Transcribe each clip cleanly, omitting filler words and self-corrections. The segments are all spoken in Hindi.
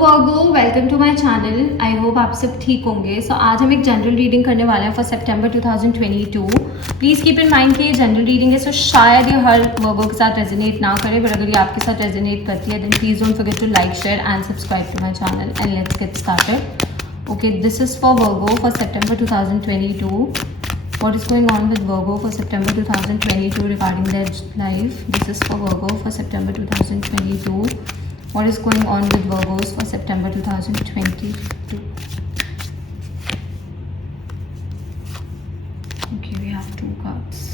Virgo, welcome to my channel. I hope आप सब ठीक होंगे। सो आज हम एक जनरल रीडिंग करने वाले हैं फॉर सितंबर 2022। प्लीज़ कीप इन माइंड कि ये जनरल रीडिंग है, सो शायद ये हर वर्गो के साथ रेजोनेट ना करे, बट अगर ये आपके साथ रेजोनेट करती है then please don't forget to like, share and subscribe to my channel and let's get started. Okay, this is for Virgo for सितंबर 2022. What is going on with Virgo for September 2022 regarding their life? This is for Virgo for September 2022. What is going on with Virgos for September 2022? Okay, we have two cards.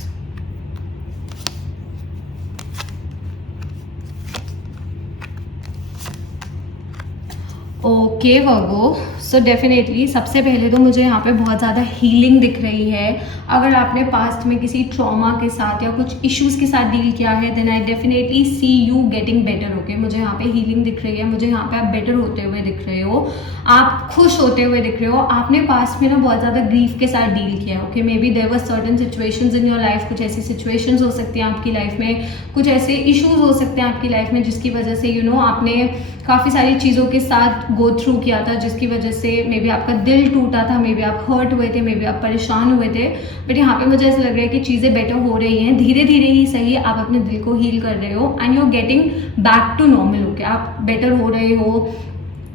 Okay Virgo, so definitely सबसे पहले तो मुझे यहाँ पे बहुत ज़्यादा हीलिंग दिख रही है। अगर आपने पास्ट में किसी ट्रॉमा के साथ या कुछ इश्यूज़ के साथ डील किया है then I definitely see you getting better. Okay, मुझे यहाँ पे हीलिंग दिख रही है, मुझे यहाँ पे आप बेटर होते हुए दिख रहे हो, आप खुश होते हुए दिख रहे हो। आपने पास्ट में ना बहुत ज़्यादा ग्रीफ के साथ डील किया है। Okay, maybe there were certain situations in your life, कुछ ऐसी सिचुएशंस हो सकती हैं आपकी लाइफ में, कुछ ऐसे इश्यूज हो सकते हैं आपकी लाइफ में जिसकी वजह से आपने काफ़ी सारी चीज़ों के साथ गो थ्रू किया था, जिसकी वजह से मे बी आपका दिल टूटा था, मे बी आप हर्ट हुए थे, मे बी आप परेशान हुए थे। बट यहाँ पे मुझे ऐसा लग रहा है कि चीज़ें बेटर हो रही हैं, धीरे धीरे ही सही। आप अपने दिल को हील कर रहे हो and you are getting back to normal. Okay, आप बेटर हो रहे हो,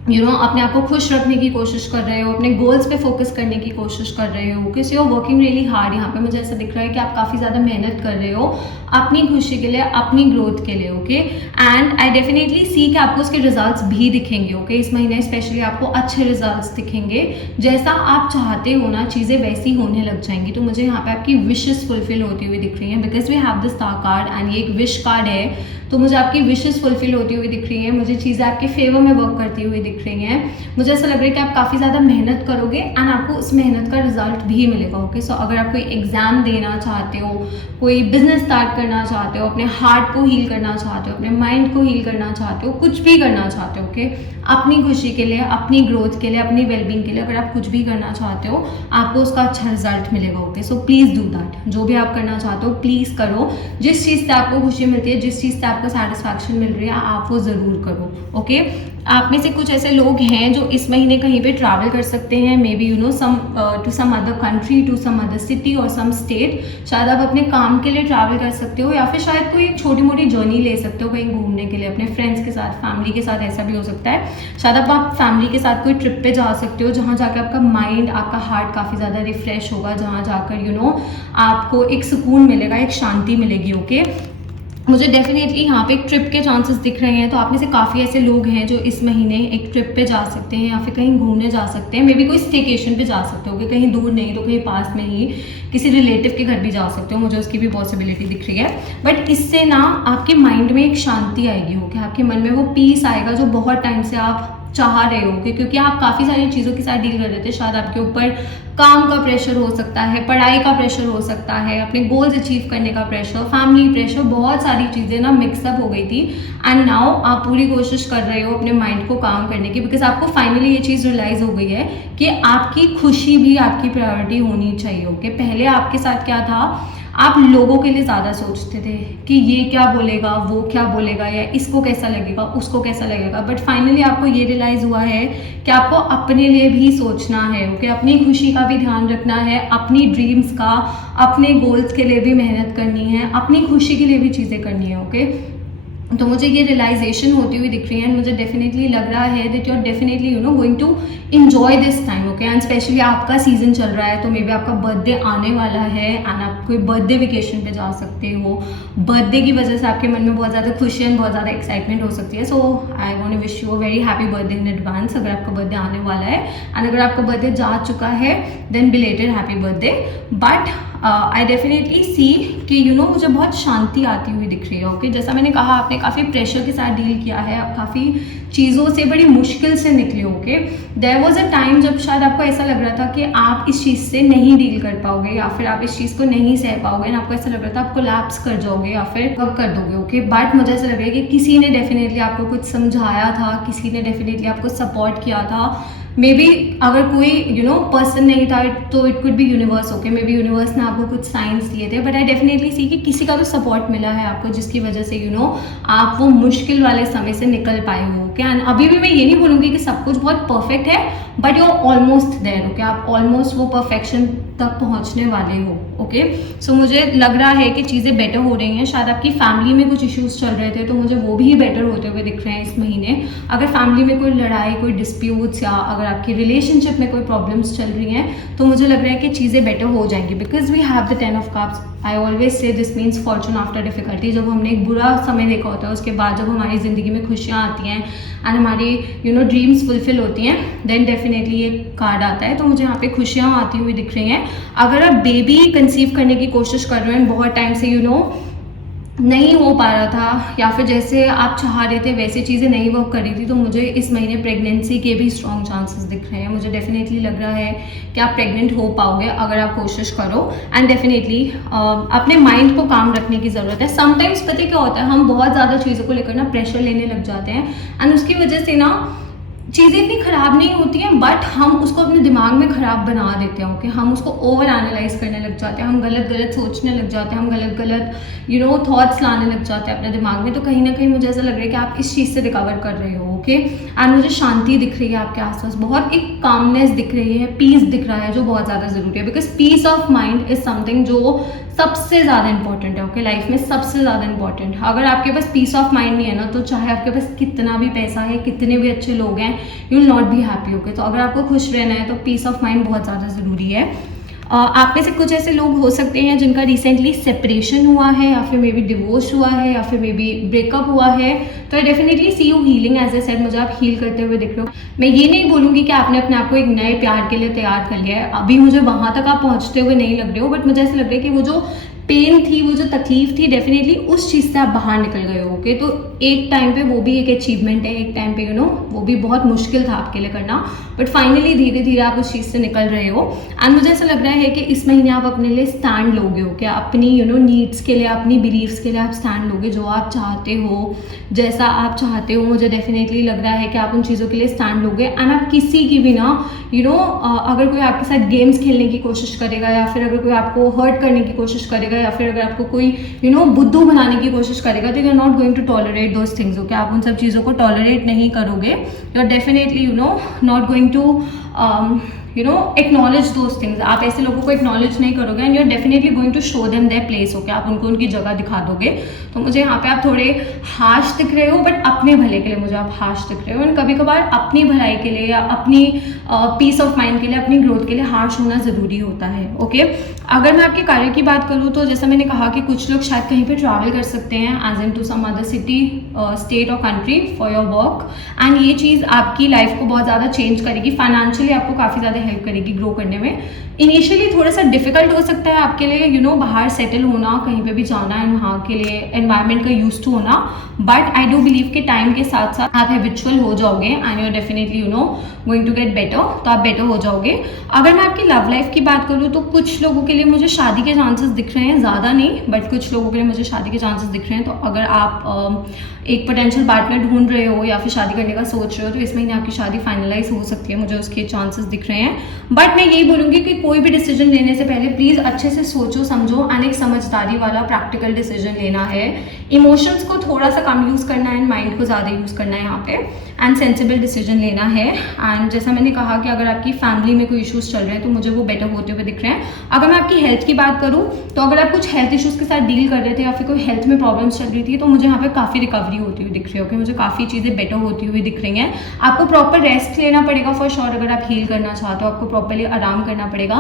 अपने आप को खुश रखने की कोशिश कर रहे हो, अपने गोल्स पे फोकस करने की कोशिश कर रहे हो। Okay, so you are working really hard. यहाँ पे मुझे ऐसा दिख रहा है कि आप काफ़ी ज़्यादा मेहनत कर रहे हो अपनी खुशी के लिए, अपनी ग्रोथ के लिए। Okay, and I definitely see कि आपको उसके रिजल्ट्स भी दिखेंगे। ओके, इस महीने स्पेशली आपको अच्छे रिजल्ट्स दिखेंगे। जैसा आप चाहते हो ना चीज़ें वैसी होने लग जाएंगी। तो मुझे यहाँ पे आपकी विशेस फुलफिल होती हुई दिख रही हैं, because we have the star card and ये एक विश कार्ड है। तो मुझे आपकी विशेस फुलफिल होती हुई दिख रही है, मुझे चीज़ें आपके फेवर में वर्क करती हुई दिख रही हैं। मुझे ऐसा लग रहा है कि आप काफ़ी ज़्यादा मेहनत करोगे एंड आपको उस मेहनत का रिजल्ट भी मिलेगा। ओके, सो अगर आप कोई एग्जाम देना चाहते हो, कोई बिजनेस स्टार्ट करना चाहते हो, अपने हार्ट को हील करना चाहते हो, अपने माइंड को हील करना चाहते हो, कुछ भी करना चाहते हो, ओके, अपनी खुशी के लिए, अपनी ग्रोथ के लिए, अपनी वेलबींग के लिए अगर आप कुछ भी करना चाहते हो आपको उसका अच्छा रिजल्ट मिलेगा। Okay, so please do that. जो भी आप करना चाहते हो प्लीज़ करो। जिस चीज़ से आपको खुशी मिलती है, जिस चीज़ से आपको सेटिस्फैक्शन मिल रही है, आप वो ज़रूर करो। ओके, आप में से कुछ ऐसे लोग हैं जो इस महीने कहीं पे ट्रैवल कर सकते हैं, maybe some to some other country, to some other city और सम स्टेट। शायद आप अपने काम के लिए ट्रैवल कर सकते हो या फिर शायद कोई एक छोटी मोटी जर्नी ले सकते हो कहीं घूमने के लिए, अपने फ्रेंड्स के साथ, फैमिली के साथ, ऐसा भी हो सकता है। शायद आप फैमिली के साथ कोई ट्रिप पे जा सकते हो जहाँ जाकर आपका माइंड, आपका हार्ट काफ़ी ज़्यादा रिफ्रेश होगा, जहाँ जाकर आपको एक सुकून मिलेगा, एक शांति मिलेगी। ओके, मुझे डेफिनेटली यहाँ पे एक ट्रिप के चांसेस दिख रहे हैं। तो आप में से काफ़ी ऐसे लोग हैं जो इस महीने एक ट्रिप पे जा सकते हैं या फिर कहीं घूमने जा सकते हैं, मे बी कोई स्टेकेशन पे जा सकते हो कि कहीं दूर नहीं तो कहीं पास में ही किसी रिलेटिव के घर भी जा सकते हो। मुझे उसकी भी पॉसिबिलिटी दिख रही है। बट इससे ना आपके माइंड में एक शांति आएगी। ओके, आपके मन में वो पीस आएगा जो बहुत टाइम से आप चाह रहे हो, क्योंकि आप काफ़ी सारी चीज़ों के साथ डील कर रहे थे। शायद आपके ऊपर काम का प्रेशर हो सकता है, पढ़ाई का प्रेशर हो सकता है, अपने गोल्स अचीव करने का प्रेशर, फैमिली प्रेशर, बहुत सारी चीज़ें ना मिक्सअप हो गई थी। एंड नाउ आप पूरी कोशिश कर रहे हो अपने माइंड को काम करने की, बिकॉज आपको फाइनली ये चीज़ रियलाइज़ हो गई है कि आपकी खुशी भी आपकी प्रायोरिटी होनी चाहिए। ओके, पहले आपके साथ क्या था, आप लोगों के लिए ज़्यादा सोचते थे कि ये क्या बोलेगा, वो क्या बोलेगा, या इसको कैसा लगेगा, उसको कैसा लगेगा। बट फाइनली आपको ये रियलाइज़ हुआ है कि आपको अपने लिए भी सोचना है। ओके, अपनी खुशी का भी ध्यान रखना है, अपनी ड्रीम्स का, अपने गोल्स के लिए भी मेहनत करनी है, अपनी खुशी के लिए भी चीज़ें करनी है। ओके, तो मुझे ये रियलाइजेशन होती हुई दिख रही है एंड मुझे डेफिनेटली लग रहा है that you are definitely going to enjoy this time. Okay, and specially आपका सीजन चल रहा है तो मे बी आपका बर्थडे आने वाला है एंड आप कोई बर्थडे वेकेशन पे जा सकते हो। बर्थडे की वजह से आपके मन में बहुत ज़्यादा खुशी एंड बहुत ज़्यादा एक्साइटमेंट हो सकती है। So I want to wish you a very happy birthday in advance अगर आपका बर्थडे आने वाला है। एंड अगर आपका बर्थडे जा चुका है then belated happy birthday. But I definitely see कि मुझे बहुत शांति आती हुई दिख रही है। ओके, जैसा मैंने कहा आपने काफ़ी प्रेशर के साथ डील किया है, आप काफ़ी चीज़ों से बड़ी मुश्किल से निकले। Okay, there was a time जब शायद आपको ऐसा लग रहा था कि आप इस चीज़ से नहीं डील कर पाओगे या फिर आप इस चीज़ को नहीं सह पाओगे, आपको ऐसा लग रहा था आप कोलैप्स कर जाओगे या फिर कर दोगे। ओके। बट मुझे ऐसा लग रहा है कि किसी ने डेफिनेटली आपको कुछ समझाया था, किसी ने डेफिनेटली आपको सपोर्ट किया था। मे बी अगर कोई पर्सन नहीं था तो it could be universe, okay, may be universe ने आपको कुछ साइंस दिए थे, बट आई डेफिनेटली सी कि किसी का तो सपोर्ट मिला है आपको, जिसकी वजह से आप वो मुश्किल वाले समय से निकल पाए हो, ओके। एंड अभी भी मैं ये नहीं बोलूँगी कि सब कुछ बहुत परफेक्ट है, but you are almost there, okay. आप ऑलमोस्ट वो परफेक्शन तक पहुंचने वाले हो, ओके। सो मुझे लग रहा है कि चीज़ें बेटर हो रही हैं। शायद आपकी फैमिली में कुछ इश्यूज चल रहे थे, तो मुझे वो भी बेटर होते हुए दिख रहे हैं इस महीने। अगर फैमिली में कोई लड़ाई, कोई डिस्प्यूट्स, या अगर आपकी रिलेशनशिप में कोई प्रॉब्लम्स चल रही हैं, तो मुझे लग रहा है कि चीज़ें बेटर हो जाएंगी, because we have the 10 of cups. I always say this means fortune after difficulty. जब हमने एक बुरा समय देखा होता है, उसके बाद जब हमारी ज़िंदगी में खुशियाँ आती हैं एंड हमारी ड्रीम्स फुलफिल होती हैं, देन डेफिनेटली ये कार्ड आता है। तो मुझे यहाँ पे खुशियाँ आती हुई दिख रही हैं। अगर आप बेबी कंसीव करने की कोशिश कर रहे हैं, बहुत टाइम से नहीं हो पा रहा था, या फिर जैसे आप चाह रहे थे वैसे चीज़ें नहीं वर्क कर रही थी, तो मुझे इस महीने प्रेगनेंसी के भी स्ट्रॉन्ग चांसेस दिख रहे हैं। मुझे डेफिनेटली लग रहा है कि आप प्रेग्नेंट हो पाओगे अगर आप कोशिश करो। एंड डेफिनेटली अपने माइंड को काम रखने की ज़रूरत है। समटाइम्स पता क्या होता है, हम बहुत ज़्यादा चीज़ों को लेकर प्रेशर लेने लग जाते हैं, एंड उसकी वजह से चीज़ें इतनी ख़राब नहीं होती हैं, बट हम उसको अपने दिमाग में ख़राब बना देते हैं, ओके। हम उसको ओवर एनालाइज करने लग जाते हैं, हम गलत गलत सोचने लग जाते हैं, हम गलत गलत थॉट्स लाने लग जाते हैं अपने दिमाग में। तो कहीं ना कहीं मुझे ऐसा लग रहा है कि आप इस चीज़ से रिकवर कर रहे हो, ओके। एंड मुझे शांति दिख रही है आपके आसपास, बहुत एक कामनेस दिख रही है, पीस दिख रहा है, जो बहुत ज़्यादा ज़रूरी है, because peace of mind is something जो सबसे ज़्यादा इंपॉर्टेंट है, ओके। लाइफ में सबसे ज़्यादा इंपॉर्टेंट। अगर आपके पास पीस ऑफ माइंड नहीं है ना, तो चाहे आपके पास कितना भी पैसा है, कितने भी अच्छे लोग हैं, you will not be happy, okay. तो अगर आपको खुश रहना है तो पीस ऑफ माइंड बहुत ज़्यादा ज़रूरी है। आप में से कुछ ऐसे लोग हो सकते हैं जिनका रिसेंटली सेपरेशन हुआ है, या फिर मे बी डिवोर्स हुआ है, या फिर मे बी ब्रेकअप हुआ है। तो I definitely see you healing, as I said, मुझे आप हील करते हुए दिख रहे हो। मैं ये नहीं बोलूँगी कि आपने अपने आप को एक नए प्यार के लिए तैयार कर लिया है, अभी मुझे वहाँ तक आप पहुँचते हुए नहीं लग रहे हो, बट मुझे ऐसा लग रहा है कि वो जो पेन थी, वो जो तकलीफ थी, डेफिनेटली उस चीज़ से आप बाहर निकल गए हो, ओके। तो एक टाइम पे वो भी एक अचीवमेंट है, एक टाइम पे वो भी बहुत मुश्किल था आपके लिए करना, बट फाइनली धीरे धीरे आप उस चीज़ से निकल रहे हो। एंड मुझे ऐसा लग रहा है कि इस महीने आप अपने लिए स्टैंड लोगे, ओके। अपनी नीड्स के लिए, अपनी बिलीव्स के लिए आप स्टैंड लोगे, जो आप चाहते हो, जैसा आप चाहते हो। मुझे डेफिनेटली लग रहा है कि आप उन चीज़ों के लिए स्टैंड लोगे। एंड आप किसी की भी अगर कोई आपके साथ गेम्स खेलने की कोशिश करेगा, या फिर अगर कोई आपको हर्ट करने की कोशिश करेगा, या फिर अगर आपको कोई बुद्धू बनाने की कोशिश करेगा, तो you are not going to tolerate those things, okay. आप उन सब चीज़ों को टॉलरेट नहीं करोगे। You are definitely not going to acknowledge those things. आप ऐसे लोगों को एक्नॉलेज नहीं करोगे, and you are definitely going to show them their place, okay. आप उनको उनकी जगह दिखा दोगे। तो मुझे यहाँ पे आप थोड़े हार्श दिख रहे हो, बट अपने भले के लिए मुझे आप हार्श दिख रहे हो। एंड कभी कभार अपनी भलाई के लिए, या अपनी पीस ऑफ माइंड के लिए, अपनी ग्रोथ के लिए हार्श होना ज़रूरी होता है, ओके। अगर मैं आपके कार्य की बात करूँ, तो जैसा मैंने कहा कि कुछ लोग शायद कहीं पर ट्रैवल कर सकते हैं, as in to some other city, state और country for your work. And ये चीज़ आपकी लाइफ को बहुत ज़्यादा चेंज करेगी, फाइनेंशियली आपको काफ़ी ज़्यादा हेल्प करेगी ग्रो करने में। इनिशियली थोड़ा सा डिफिकल्ट हो सकता है आपके लिए बाहर सेटल होना, कहीं पे भी जाना, एंड वहाँ के लिए एनवायरनमेंट का यूज टू होना, बट आई डू बिलीव कि टाइम के साथ साथ आप हैबिचुअल हो जाओगे, and you are definitely going to get better. तो आप बेटर हो जाओगे। अगर मैं आपकी लव लाइफ की बात करूँ, तो कुछ लोगों के लिए मुझे शादी के चांसेस दिख रहे हैं, ज़्यादा नहीं, बट कुछ लोगों के लिए मुझे शादी के चांसेस दिख रहे हैं। तो अगर आप एक पोटेंशियल पार्टनर ढूंढ रहे हो, या फिर शादी करने का सोच रहे हो, तो इस महीने आपकी शादी फाइनलाइज हो सकती है, मुझे उसके चांसेस दिख रहे हैं। बट मैं यही बोलूँगी कि कोई भी डिसीजन लेने से पहले प्लीज़ अच्छे से सोचो समझो, एंड एक समझदारी वाला प्रैक्टिकल डिसीजन लेना है। इमोशंस को थोड़ा सा कम यूज़ करना है, एंड माइंड को ज़्यादा यूज़ करना है यहाँ पे, एंड सेंसिबल डिसीजन लेना है। एंड जैसा मैंने कहा कि अगर आपकी फैमिली में कोई इश्यूज चल रहे हैं, तो मुझे वो बेटर होते हुए दिख रहे हैं। अगर मैं आपकी हेल्थ की बात करूँ, तो अगर आप कुछ हेल्थ इश्यूज़ के साथ डील कर रहे थे, या फिर कोई हेल्थ में प्रॉब्लम्स चल रही थी, तो मुझे यहाँ पे काफ़ी रिकवरी होती हुई दिख रही है, ओके। मुझे काफ़ी चीज़ें बेटर होती हुई दिख रही हैं। आपको प्रॉपर रेस्ट लेना पड़ेगा फॉर श्योर। अगर आप हील करना चाहते हो, आपको प्रॉपरली आराम करना पड़ेगा,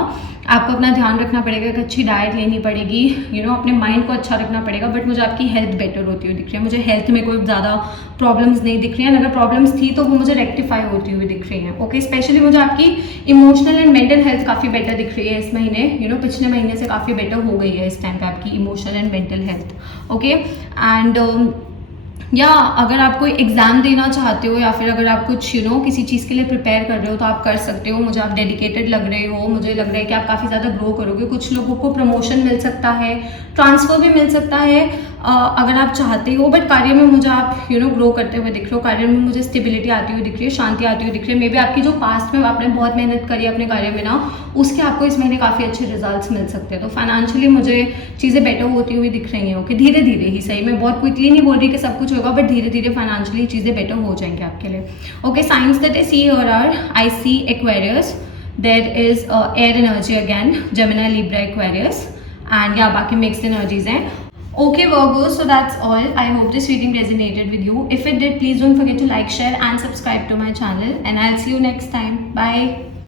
आपको अपना ध्यान रखना पड़ेगा, एक अच्छी डाइट लेनी पड़ेगी, अपने माइंड को अच्छा रखना पड़ेगा। बट मुझे आपकी हेल्थ बेटर होती हुई दिख रही है, मुझे हेल्थ में कोई ज़्यादा प्रॉब्लम्स नहीं दिख रही हैं। अगर प्रॉब्लम्स थी तो वो मुझे रेक्टिफाई होती हुई दिख रही हैं, ओके। स्पेशली मुझे आपकी इमोशनल एंड मेंटल हेल्थ काफ़ी बेटर दिख रही है इस महीने, पिछले महीने से काफ़ी बेटर हो गई है इस टाइम पे आपकी emotional and mental health, okay. And या अगर आप कोई एग्ज़ाम देना चाहते हो, या फिर अगर आप कुछ किसी चीज़ के लिए प्रिपेयर कर रहे हो, तो आप कर सकते हो। मुझे आप डेडिकेटेड लग रहे हो, मुझे लग रहा है कि आप काफ़ी ज़्यादा ग्रो करोगे। कुछ लोगों को प्रमोशन मिल सकता है, ट्रांसफ़र भी मिल सकता है, अगर आप चाहते हो, बट कार्य में मुझे आप ग्रो करते हुए दिख रहे हो, कार्य में मुझे स्टेबिलिटी आती हुई दिख रही है, शांति आती हुई दिख रही है। मे बी आपकी जो पास्ट में आपने बहुत मेहनत करी अपने कार्य में ना, उसके आपको इस महीने काफ़ी अच्छे रिजल्ट्स मिल सकते हैं। तो फाइनेंशियली मुझे चीज़ें बेटर होती हुई दिख रही हैं। ओके, धीरे धीरे ही सही, मैं बहुत क्विकली नहीं बोल रही कि सब कुछ होगा, बट धीरे धीरे फाइनेंशियली चीज़ें बेटर हो जाएंगी आपके लिए। Okay, since that I see here are, I see Aquarius, there is air energy again, Gemini, Libra, Aquarius, and yeah, बाकी mixed energies हैं. Okay Virgo, so that's all. I hope this reading resonated with you. If it did, please don't forget to like, share and subscribe to my channel, and I'll see you next time. Bye.